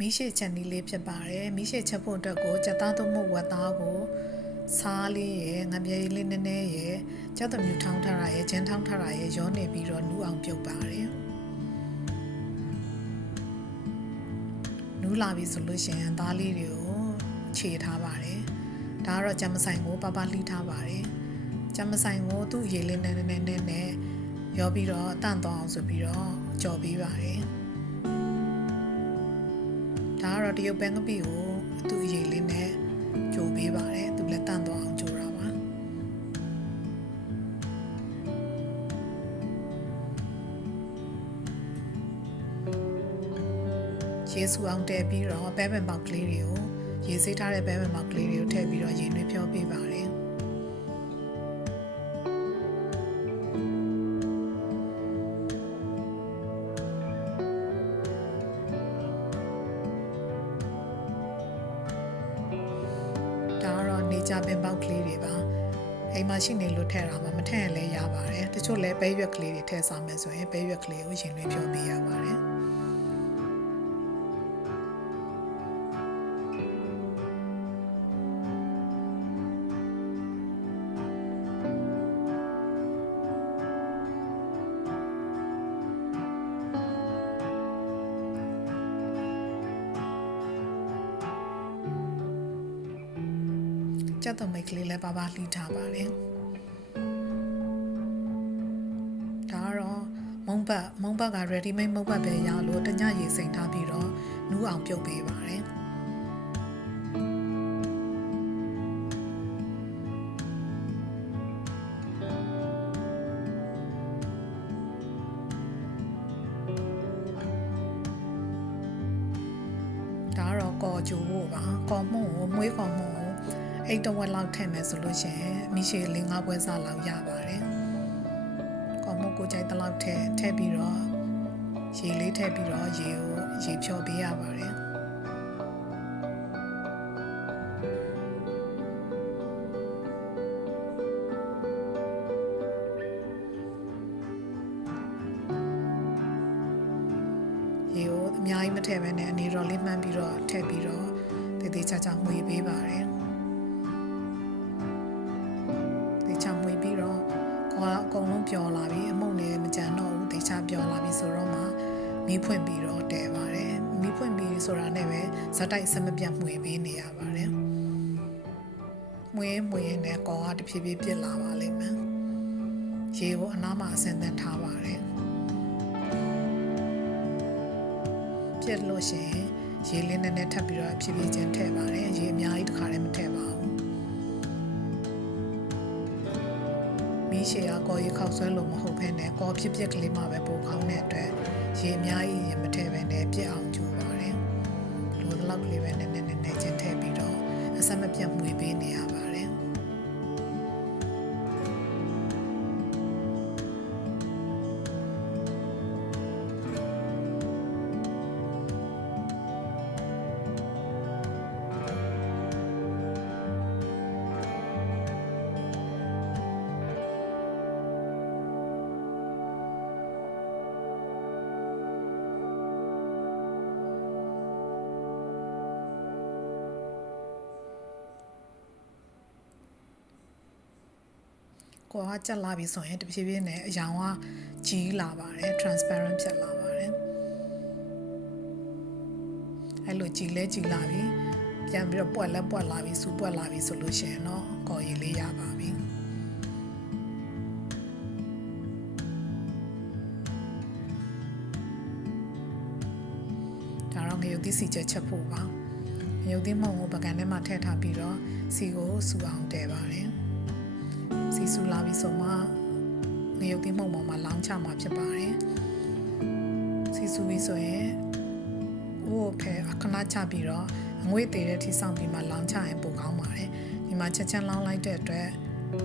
မီးရှိချက်နီးလေးဖြစ်ပါတယ်မီးရှိချက်ဖို့အတွက်ကိုကြက်သားသုံးမှုဝက်သားကိုစားလေးရယ်ငပြဲလေးနည်းနည်းရယ်ကြောက်တမြူထောင်းထားတာရယ်ဂျင်းထောင်းထားတာရယ်ရောနေပြီးတော့နူးအောင်ပြုတ်ပါတယ်နူးလာပြီဆိုလို့ရှိရင်သားလေးတွေကိုခြေထားပါတယ်ဒါကတော့ကြမ်းမဆိုင်ကိုပပလှီးထားပါတယ်ကြမ်းမဆိုင်ကိုသူ့ရေလေးနည်းနည်းနဲ့ရောပြီးတော့တန့်သွားအောင်ဆိုပြီးတော့ကြော်ပေးပါတယ်ဒါကတော့တရုတ်ပန်းကပိကိုသူ့ရေလေးနဲ့ကြိုပေးပါတယ်သူလည်းတန့်သွားအောင်ကြိုတာပါရေစူအောင်တည်ပြီးတော့ပဲပင်ပေါက်ကလေးတွေကိုရေဆေးထားတဲ့ပဲပင်ပေါက်ကလေးတွေကိုထည့်ပြီးတော့ရေနွေးဖြောပေးပါတယ်နေကြပင်ပေါက်ကလေးတွေပါအိမ်မှာရှိနေလို့ထည့်တာမှမထည့်ရင်လည်းရပါတယ်တချို့လည်းပဲရွက်ကလေးတွေထည့်စားမယ်ဆိုရင်ပဲရွက်ကလေးကိုရင်လွှဲဖြောပေးရပါတယ်ကြက်သွန်မိတ်ကလေးလည်းပါပါလှီးထားပါတယ်ဒါကတော့မုံဘတ်က ready made မုံဘတ်ပဲရလို့တညရေစိမ်ထားပြီးတော့နူးအောင်ပြုတ်ပေးပါတယ်ဒါကတော့ကော်ဂျူဖို့ပါကော်မှုကိုမွေးကော်မှုအိတ်တဝက်လောက်ထည့်မယ်ဆိုလို့ရှိရင်မီးရှည်၄-၅ပွဲစားလောက်ရပါတယ်။ကော်မုတ်ကိုကြိုက်တဲ့လောက်ထည့်ပြီးတော့ရေလေးထည့်ပြီးတော့ရေဖြောပေးရပါတယ်။ရေကိုအများကြီးမထည့်ဘဲနဲ့အနေတော်လေးမှန်းပြီးတော့ထည့်ပြီးတော့တေးသေးချာချာမှွေပေးပါတယ်။အကုန်လုံးပျော်လာပြီအမုတ်လည်းမကြံတော့ဘူးတေချာပျော်လာပြီဆိုတော့မှမီးဖွင့်ပြီးတော့တဲပါတယ်မီးဖွင့်ပြီးဆိုတာနဲ့ပဲဇက်တိုက်စမပြတ်မှွေပေးနေရပါတယ်မှွေရင်လည်းကော်ကတဖြည်းဖြည်းပြစ်လာပါလိမ့်မယ်ရေကိုအနားမှာအစင်သန်ထားပါတယ်ပြစ်လို့ရှိရင်ရေလေးနည်းနည်းထပ်ပြီးတော့ဖြည်းဖြည်းချင်းထည့်ပါတယ်ရေအများကြီးတစ်ခါတည်းမထည့်ပါဘူးမီးရှည်ကော်ရေခောက်ဆွဲလို့မဟုတ်ဘဲနဲ့ကော်ပြစ်ကလေးမှပဲပိုကောင်းတဲ့အတွက်ရေအများကြီးမထည့်ဘဲနဲ့ပြစ်အောင်ကြိုးပါတယ်လိုသလောက်ကလေးပဲနည်းနည်းချင်းထည့်ပြီးတော့အဆက်မပြတ်မှွေပေးနေရပါတယ်ကိုကကြက်လာပြီဆိုရင်တဖြည်းဖြည်းနဲ့အရောင်ကကြီးလာပါတယ် transparent ဖြစ်လာပါတယ်အဲ့လိုကြီးလာပြီပြန်ပြီးတော့ပွက်လာပြီစူပွက်လာပြီဆိုလို့ရှိရင်တော့ကော်ရည်လေးရပါပြီဒါတော့ငရုတ်သီးစီချက်ဖို့ပါငရုတ်သီးမုံကိုပကံထဲမှာထည့်ထားပြီးတော့စီကိုစူအောင်တည်ပါတယ်စီဆူလာပြီဆိုမှငရုတ်သီးမှုန့်ပေါ်မှာလောင်းချမှာဖြစ်ပါတယ်စီဆူပြီဆိုရင်ဟိုဖဲအခဏချပြီးတော့အငွေ့သေးတဲ့ထိဆောင်ပြီးမှလောင်းချရင်ပိုကောင်းပါတယ်ဒီမှာချက်ချင်းလောင်းလိုက်တဲ့အတွက်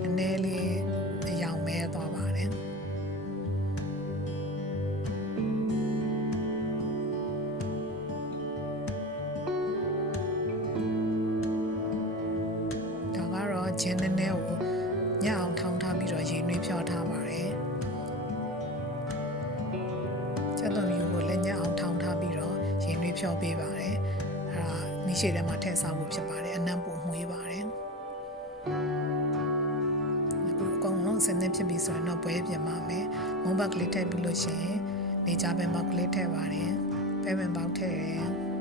နည်းနည်းလေးအယောင်မဲသွားပါတယ်ဒါကတော့ဂျင်းနည်းနည်းကိုညအောင်ထောင်းထားပြီးတော့ရေနွေးဖြောထားပါတယ်ကျက်သွန်မျိုးကိုလည်းညအောင်ထောင်းထားပြီးတော့ရေနွေး ဖြောပေးပါတယ်အဲ့ဒါမီးရှိထဲမှာထည့်စားဖို့ဖြစ်ပါတယ်အနံ့ပုံမွေးပါတယ်အခုအကုန်လုံးစနေဖြစ်ပြီဆိုရင်တော့ပွဲပြင်ပါမယ်မုံဘက်ကလေးထည့်ပြီးလို့ရှိရင်နေကြပင်ပေါက်ကလေးထည့်ပါတယ်ပဲပင်ပေါက်ထည့်တယ်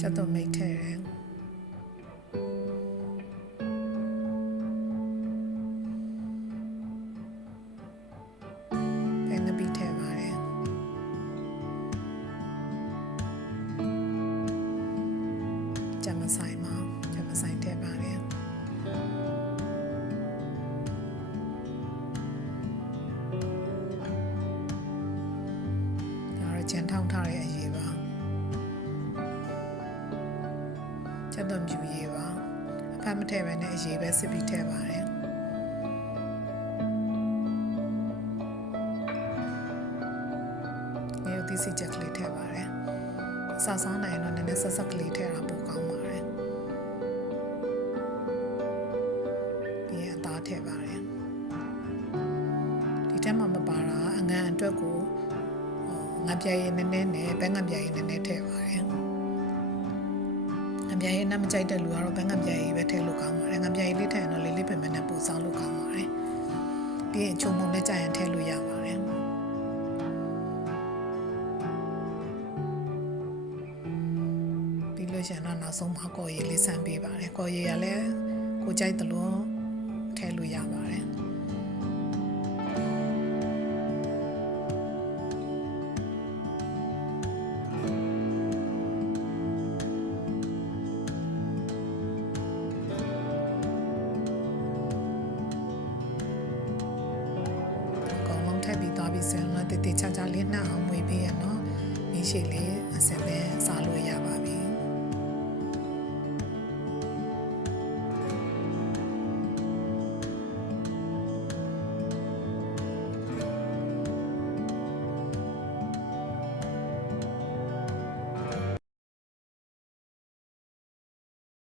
ချက်တော့မိတ်ထည့်တယ်ပဲငပိထည့်ပါတယ်ဂျမဆိုင်မှာဂျမဆိုင်ထည့်ပါတယ်ဒါရကျန်ထောင်းထားတဲ့အရေးပါချက်သွန်ပြူရေးပါအဖတ်မထည့်ပဲနဲ့အရေးပဲစစ်ပြီးထည့်ပါတယ်ငရုတ်သီးစီချက်ကလေးထည့်ပါတယ်အစားစားနိုင်တော့နည်းနည်းဆက်ဆက်ကလေးထည့်တာပိုကောင်းပါတယ်ပြီးရင်အသားထည့်ပါတယ်ဒီထက်မှမပါတာအငန်အတွက်ကိုငါပြရည်နည်းနည်းနဲ့ပဲငါပြရည်နည်းနည်းထည့်ပါတယ်ငပြားရည်နဲ့မကြိုက်တဲ့လူကတော့ဘန်းငပြားရည်ပဲထည့်လို့ကောင်းပါတယ်ငပြားရည်လေးထည့်ရင်တော့လေးလေးပင်ပင်နဲ့ပိုစားလို့ကောင်းပါတယ်ပြီးရင်ချုံမုံနဲ့ကြာရင်ထည့်လို့ရပါတယ်ပြီးလို့ရှိရင်တော့နောက်ဆုံးမှာကော်ရည်လေးဆန်းပေးပါတယ်ကော်ရည်ကလည်းကိုကြိုက်တယ်လို့ထည့်လို့ရပါတယ်ထည့်ပြီးသွားပြီဆိုရင်တော့တေးချာချာလေးနှောက်အောင်မွေးပေးရနော်မီးရှိလေးအစက်ပဲစားလို့ရပါပြီ